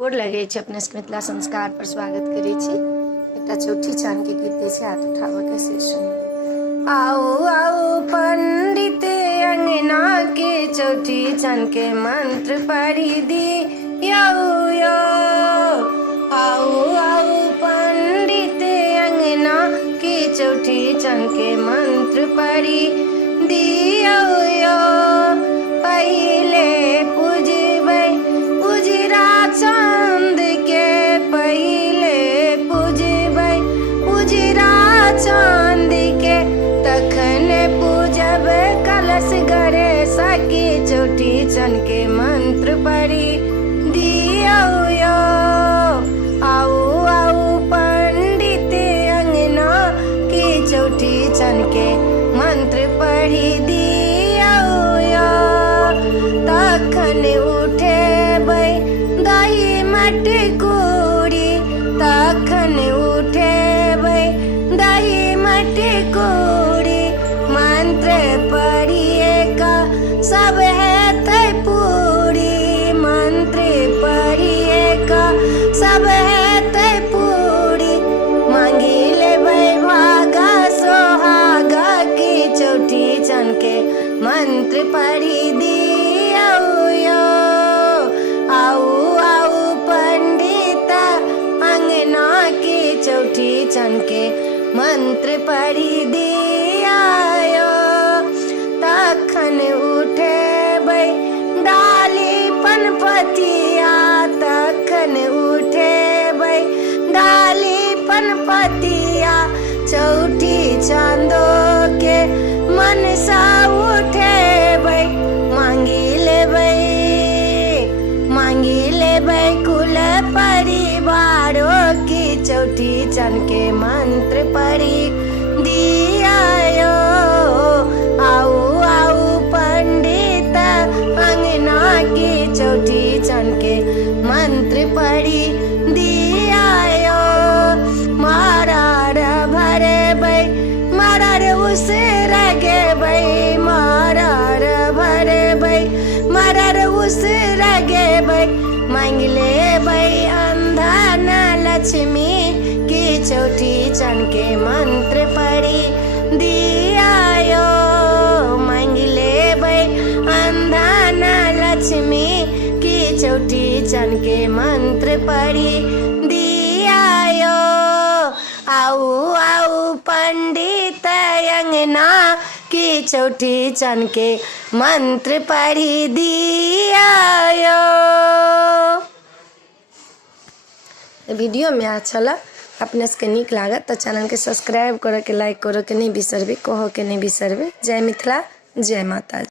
गोर लगे अपने मिथिला संस्कार पर स्वागत करे एक चौठी चांद के गीत से हाथ उठाव के से सुन। आओ आओ पंडित अंगना के चौठी चांद के मंत्र पढ़ी दी। आओ आओ आओ पंडित अंगना के चौठी चांद के मंत्र पढ़ी दी। पहले पूजबै उजरा चांद के, पहले पूजबै उजरा चांद के, तखन पूजब कलश गणेश के चौठी चांद के मंत्र पढ़ी दियो। आओ आओ पंडित अंगना के चौठी चांद के मंत्र पढ़ी दियो। तखन उठेबै दही मटकूरी, तखन उठेबै दही मटकूरी, मंत्र पढ़िए का सब हेतै पूरी, मंत्र पढ़िए का सब हेतै पूरी। मांगी लेबै भागा सोहागा के चौठी चांद के मंत्र पढ़ी दी। चौठी चांद के मंत्र पढ़ी दिया। तखन उठेबै डाली पनपतिया, तखन उठेबै डाली पनपतिया, चौठी चांदो के मनसा उठेबै। मांगी लेबै कुल परिवारों की चौठी चांद के मंत्र पढ़ी दिया। आओ आओ पंडित अंगना की चौठी चांद के मंत्र पढ़ी दिया। मारार भरेबै मारार उसरगेबै, मारार भरेबै मारार उसरगेबै, मांग लेबै अंधन लक्ष्मी की चौठी चांद के मंत्र पढ़ी दिया। मांग लेबै अंधन लक्ष्मी की चौठी चांद के मंत्र पढ़ी दिया। आओ आओ पंडित अंगना की चौठी चांद के मंत्र पढ़ी दिया। वीडियो में अच्छा लगा अपने के निक लागत तो चैनल के सब्सक्राइब करो के, लाइक करो के नहीं बिसरबे, कहो के नहीं बिसरबे। जय मिथिला, जय माता।